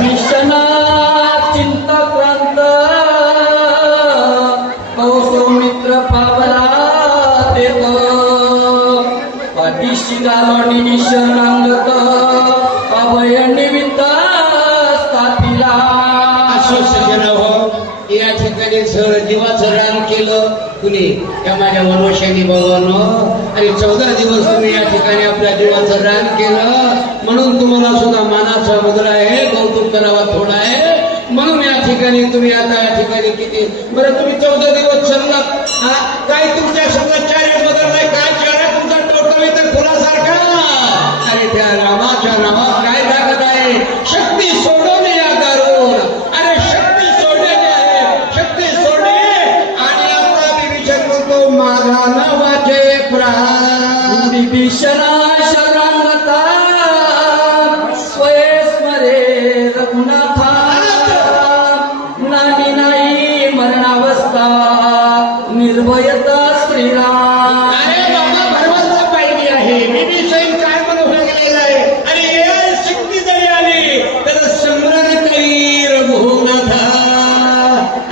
विषणा चिंताक्रांत मित्र पावला देत पाठीशी गालोणी निशनांगत अभय निमित्त स्थापिला. या ठिकाणी जीवाचं रान केलं कुणी त्या माझ्या वनवशानी बाबांनो. आणि 14 दिवस तुम्ही या ठिकाणी आपल्या जीवाचं रान केलं म्हणून तुम्हाला सुद्धा मानाचा मुद्रा आहे, कौतुक करावा थोडा आहे. म्हणून या ठिकाणी तुम्ही आता या ठिकाणी किती बरं तुम्ही 14 दिवस चाललात. काय तुमच्या सगळं चार्य बदललाय, काय चेहरा तुमचा टोटवी तर फुलासारखा. अरे त्या रामाच्या नावात काय ताकद आहे. शक्ती सोडून या करून. अरे शक्ती सोडण्याची आहे, शक्ती सोडणे. आणि आता विभीषण म्हणतो माझा नावाचे प्राण. विभीषणा शरणागता स्वयंस्मरे रघुनाथा नाही नाही मरणावस्था निर्भयता श्रीराम. अरे बाबा भरवसा पाहिजे आहे. विभीषण काय म्हणून गेलेला आहे. अरे ये शक्ती जरी आली तर स्मरण करी रघुनाथा.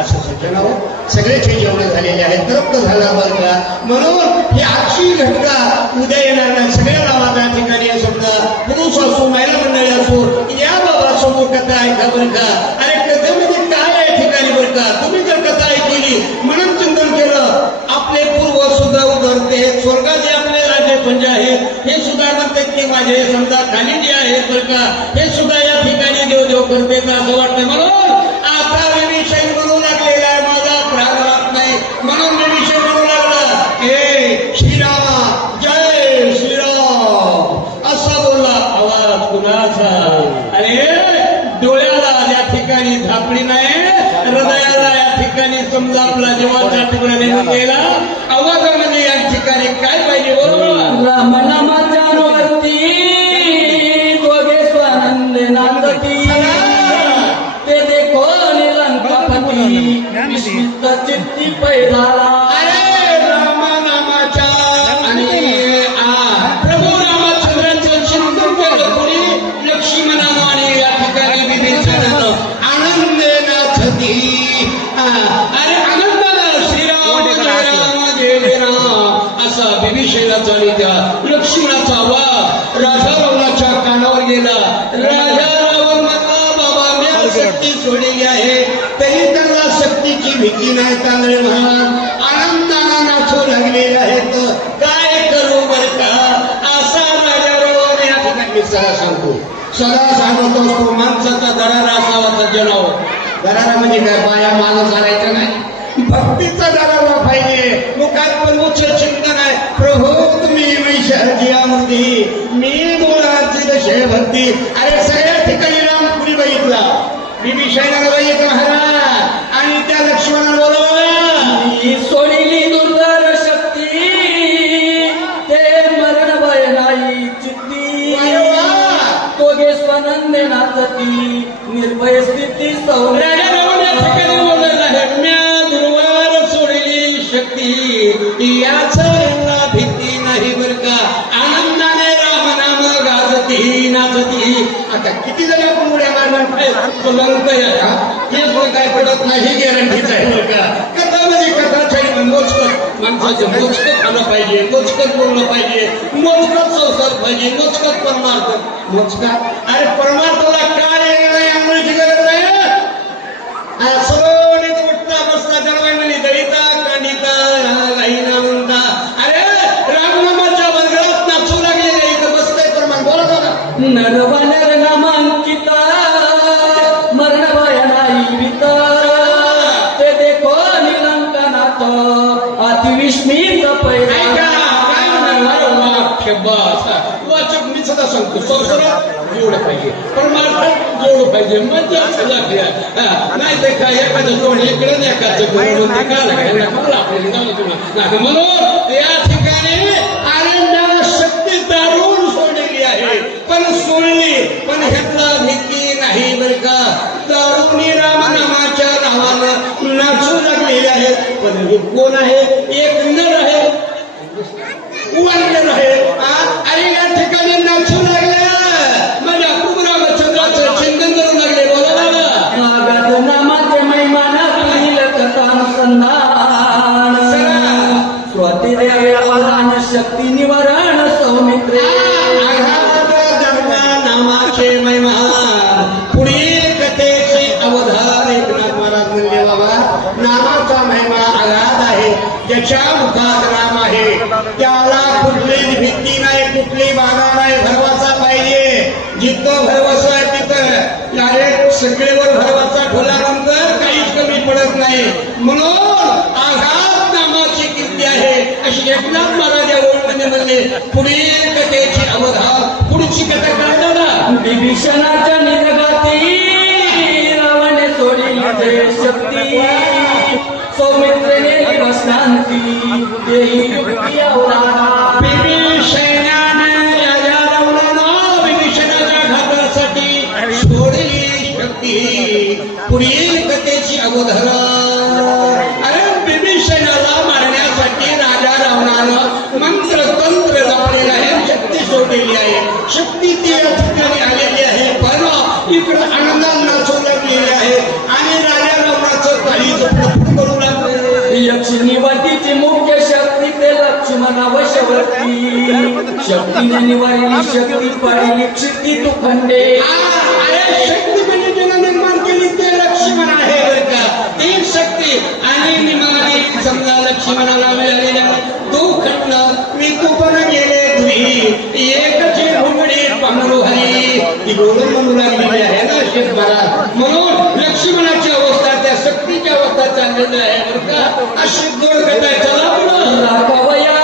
असं सूचना हो. सगळेच जेवण झालेले आहेत, तृप्त झाला बरं का. म्हणून ही आजची घटना उद्या येणार नाही. सगळ्या गावाच्या ठिकाणी समजा पुरुष असो महिला मंडळी असो या बाबा समोर कथा ऐका बरं का. अरे कथेमध्ये काय आहे ठिकाणी बरं का. तुम्ही जर कथा ऐकली म्हणून चिंतन केलं आपले पूर्व सुद्धा उधरते. स्वर्गाचे आपले राजे पंज आहेत हे सुद्धा म्हणतात की माझे समजा खाली जे आहेत बरं का हे सुद्धा या ठिकाणी देव देव करते असं वाटतं. म्हणून आता विभीषण म्हणू लागलेला आहे माझा प्राण राहत नाही. म्हणून विभीषण म्हणू लागला हे श्रीराम जय श्रीराम असा बोलला. आवाज कुणाचा. अरे डोळ्याला या ठिकाणी झापडी नाही, हृदयाला या ठिकाणी समजा आपला जीवाच्या तुकडा निघून गेला. आवाजामध्ये या ठिकाणी काय पाहिजे बरोबर. राम नामाच्या वरती दोघे स्वानंद नांदती ते देखो लंकापती विस्मित चित्ती पैदाला. अरे राम नामाच्या आणि प्रभू रामचंद्रांचं चिंतन केलं कोणी लक्ष्मणाने या ठिकाणी विभीषणानं आनंदे नाचती. अरे आनंदानं श्रीराम जय राम जय जय राम असा विभीषणाचा आणि त्या लक्ष्मणाचा आवाज राजा रावणाच्या कानावर गेला. राजा रावण म्हणला बाबा मी शक्ती सोडली आहे तरी त्यांना शक्तीची भीती नाही. तांदळे महान आनंदानं नाचू लागलेले आहेत. काय करू बरं का. असा राजा रावण या ठिकाणी मी सदा सांगतो सदा सांगत असतो माणसाचा दरारा असावा सज्जनावर. दरारा म्हणजे काय बाया माणूस चालायचं नाही, भक्तीचा दरारा पाहिजे. मुखात पण उच्च चिंतन आहे. प्रभू तुम्ही मैशाची मी बोलाची दशे भक्ती. अरे सगळ्या ठिकाणी राम कुणी बघितला. विभीषणाला बघितला हरा आणि त्या लक्ष्मणाला बोलवला. सोडली दुर्धर शक्ती ते मरण भय नाही चित्ती. दोघे स्वानंदे नाचती निर्भय स्थिती सौर्य. राजा रावण या ठिकाणी बोललेला आहे म्या दुर्वार सोडली शक्ती याच भीती नाही बरं का. आनंदाने राम नाम गाजती नाचती. आता किती जण आपण उड्या मारणार हे काय पडत नाही गॅरंटीच आहे बरं का. कथामध्ये कथाच्या मोजकत माणसाचं मोजकत आलं पाहिजे, मोजकत बोललं पाहिजे, मोजकत संसार पाहिजे, मोजकत परमार्थ मोजकत. अरे परमार्थाला काय नाही आंघोळीची गरज नाही. सगळं उठता बसता जन्माई दळीता कांडिता लाईना म्हणता. अरे रामनामाच्या वनगळात नाचू लागलेले इथं बसतंय प्रमाण. बोला बघा. नरवानर नामांकिता मरण भय नाही भीता ते देखो निलंकनाथ अतिविस्मित पैदा. वाचक मी सदा सांगतो संसारात जोड पाहिजे, परमार्थ जोड पाहिजे. मजा लागली नाही ते काय एखादं जोड इकडे एखादं म्हणून या ठिकाणी अरे शक्ती दारून सोडलेली आहे. पण सोडली पण ह्यातला भीती नाही बरं का. दारुणी रामनामाच्या नावानं नाचू लागलेले आहेत. पण हे कोण आहे. एक नर आहे वानर आहे. अरे या ठिकाणी नाचू लागले माझ्या प्रभू रामचंद्राचं सगळेवर भरवसा ठेवल्यानंतर काहीच कमी पडत नाही. म्हणून आघात नामाची कीर्ती आहे अशी एकनाथ महाराज या ओळखणे म्हणले. पुढील कथेची अवधा, पुढची कथा कळलं ना. विभीषणाच्या निजगाती रावणे सोडिली जय शक्ती सौमित्रेने विभस्नांती देही युक्ती अवतारा. विभीषणाने राजा रावणाला विभीषणाच्या घातासाठी सोडली शक्ती. पुढील कथेची अवधारा. अरे विभीषणाला मारण्यासाठी राजा रावणानं मंत्र तंत्र वापरलेलं आहे, शक्ती सोडलेली आहे. शक्ती ती या ठिकाणी आलेली आहे, पण इकडे आनंदात नाचू लागलेली आहे आणि राजा रावणाचं काही करू लागले. यक्षिणी वाटीची मुख्य शक्ती ते लक्ष्मणा वशवर्ती शक्तीने निवारली शक्ती पाळली क्षिती तू खंडे. अरे शक्ती म्हणजे ज्यानं निर्माण केली ते लक्ष्मण आहे बरं का. ती शक्ती आणि निमारी समजा लक्ष्मणाला मिळालेल्या तू खंड मी तू पण गेले तुही एकची घुमडी पांडू हरी ती गोलून म्हणू लागलेली आहे ना शेत महाराज. म्हणून लक्ष्मणाची अवस्था त्या शक्तीची अवस्था चाललेली आहे बरं का. अशी गोड कथा चला पुढं. राघवया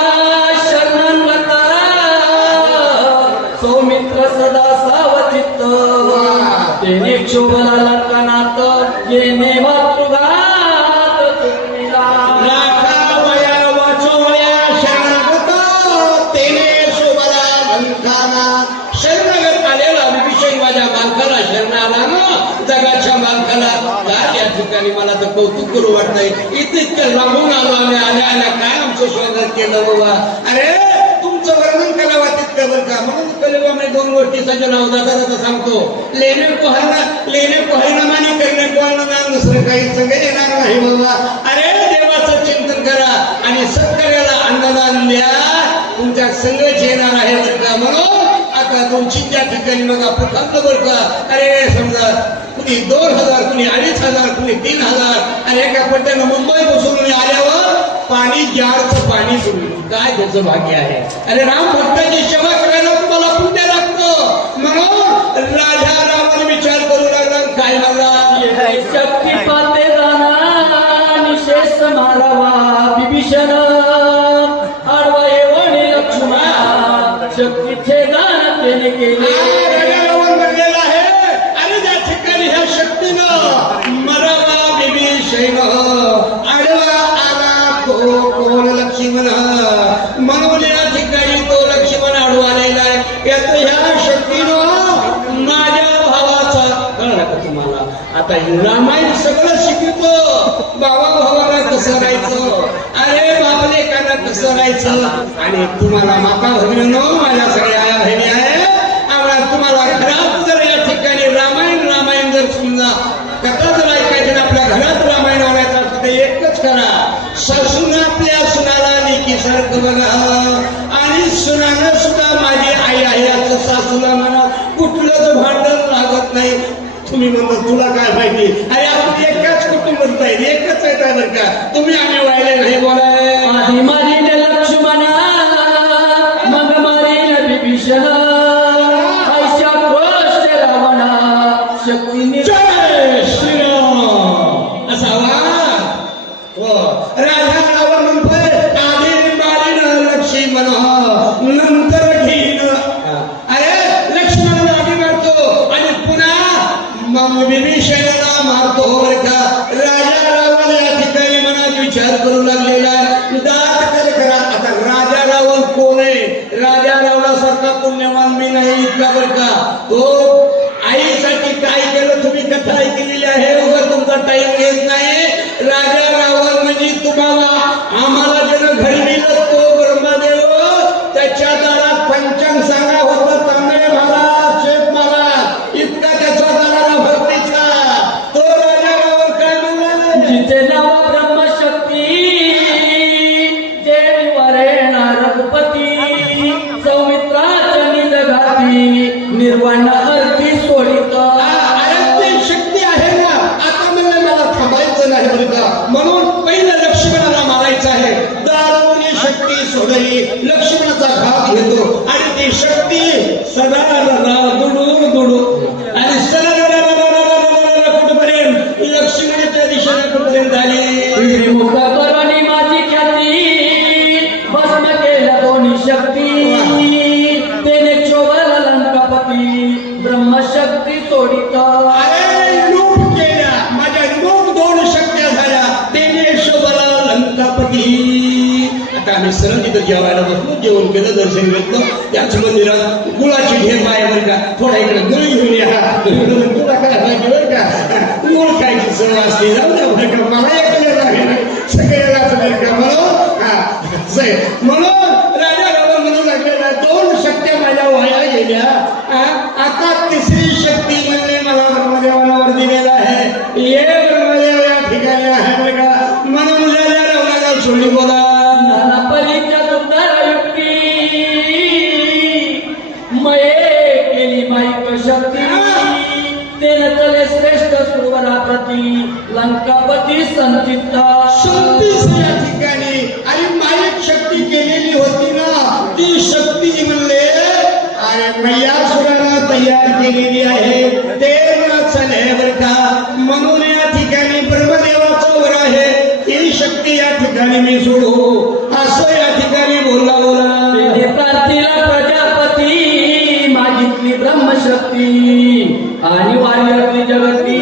शरणंगता सौमित्र सदा सावचित्त तेने क्षोभला लंकनात येणे मातृघात चुकविला. राखावया वाचोवया शरणागत तेने शोभला लंकाना. शरणागत आलेला विभीषण माझ्या मालकाला शरणाला ना जगाच्या मालकाला. या ठिकाणी मला तर कौतुक करू वाटतंय. इतकं लांबून आलो आम्ही आल्या आल्या काय आमचं स्वागत केलं बाबा. अरे तुमचं वर्णन करावं तितकं बरं का. म्हणून कलियुगामध्ये दोन गोष्टी सज्जन अवधानात सांगतो. लेणे पोहायला मानी करणे पोहायला दुसरं काही संग येणार नाही बाबा. अरे देवाचं चिंतन करा आणि सत्कार्याला अन्नदान द्या, तुमच्या संगच येणार आहे बरं का. म्हणून आता दोनशे त्या ठिकाणी मग आपण थांबलो बरं का. अरे समजा कुणी 2000 कुणी 2500 कुणी 3000 आणि एका पट्ट्यानं मुंबई बसून आल्यावर पाणी जारचं पाणी सोडलं. काय त्याचं भाग्य आहे. अरे राम भक्ताची सेवा करायला तुम्हाला पुण्य लागतं. म्हणून राजा रावण विचार करू लागला. काय म्हणला. शक्ती पाते जाना निशेष मारावा विभीषण आडवा येवणे लक्ष्मणा शक्तीचे दान त्याने केले. राजा रावण बनलेला आहे आणि त्या ठिकाणी ह्या शक्तीनं मरावा विभीषण आडवा आला तो कोण लक्ष्मण. म्हणून या ठिकाणी तो लक्ष्मण आडवा आलेला आहे. यात ह्या शक्तीनं माझ्या भावाचा कळलं का तुम्हाला. आता रामायण सगळं शिकतो. बाबा भावाला कसं राहायचं, अरे बाबलेकांना कसं राहायचं. आणि तुम्हाला माता भगिनीनो माझ्या सगळ्या आया बहिणी आहे. आम्हाला तुम्हाला घरात जर या ठिकाणी रामायण जर समजा कथा जर ऐकायची ना आपल्या घरात रामायण आणायचं असतं तर एकच करा. सासून आपल्या सुनाला लेकी सारखं बघा आणि सुनानं सुद्धा माझी आई आहे असं सासूला म्हणा. कुठलंच भांडण लागत नाही. तुम्ही म्हणता तुला काय माहिती. अरे आपण एकाच कुटुंबात आहे, एकच आहे बरं का. तुम्ही आम्ही वाहिले नाही बोलाय. आधी मारील लक्ष्मणा मग मारील विभीषण ऐशा प्रोष्ट रावणा शक्तीने जय श्रीराम असावा. राजा रावण म्हणतोय आधी मारीन लक्ष्मण नंतर घेईन. अरे लक्ष्मण आधी मारतो आणि पुन्हा विभीषणाला मारतो बरं का. राजा रावण या ठिकाणी मनात विचार करू लागलेला आहे. दात कर करा. आता राजा रावण कोण आहे. राजा रावणासारखा पुण्यवान मी नाही इतका बरं का. तो आईसाठी काय केलं तुम्ही कथा ऐकलेली आहे. उगाच तुमचा टाइम घेत नाही. राजा रावण म्हणजे तुम्हाला आम्हाला ज्यानं घडविलं तो ब्रह्मदेव. त्याच्या दारात पंचांग सांगा होतं तांदळे महाराज शेत महाराज इतका त्याचा दाराला भक्तीचा. तो राजा रावण काय म्हणाले. जिचे नाव ब्रह्मशक्ती जे निवारेणा रघुपती सौमित्राच्या निजगाती निर्वाण अर्थी सोडित. अरे ती शक्ती आहे ना. आता म्हणलं मला थांबायचं नाही बरं का. म्हणून पहिलं लक्ष्मणाला मारायचं आहे. दारूनी शक्ती सोडली. लक्ष्मणाचा घात घेतो आणि ती शक्ती अरे लूट केल्या माझ्या लोक 2 शक्त्या झाल्या तेजेश्वरा लंकापती. आता आम्ही सरळ तिथं जेवायला बसलो, जेवण केलं, दर्शन घेतलं. त्याच मंदिरात गुळाची ढेप आहे बरं का, थोडा इकडे गुळ घेऊन या. तुला काय पाहिजे बरं का, गुळ खायची सवय असते, जाऊ द्या बरं का, मला एकल्याला आहे सगळ्याला बरं का. म्हणून राजा बाबा म्हणू लागलेला 2 शक्त्या माझ्या वाया गेल्या, आता 3री शक्ती म्हणले मला ब्रह्मदेवावर दिलेला आहे. ये ब्रह्मदेव या ठिकाणी आहे बरं का. म्हणून राजा रावणाला सोडली बोला नानापरीच्या दुधारा युक्ती मये केली माईक शक्ती तेन चले श्रेष्ठ सुरवरा प्रती लंकापती संचिता. 36 या ठिकाणी आणि माईक शक्ती केलेली होती ना, ती शक्ती म्हणले अरे मैयासुरानं तयार केलेली आहे ते चले बरं का. म्हणून या ठिकाणी ब्रह्मदेवाचं वर आहे, ती शक्ती या ठिकाणी मी सोडू असं या ठिकाणी बोलला तेने प्रार्थीला प्रजापती मागितली ब्रह्मशक्ती आणि वारी जगती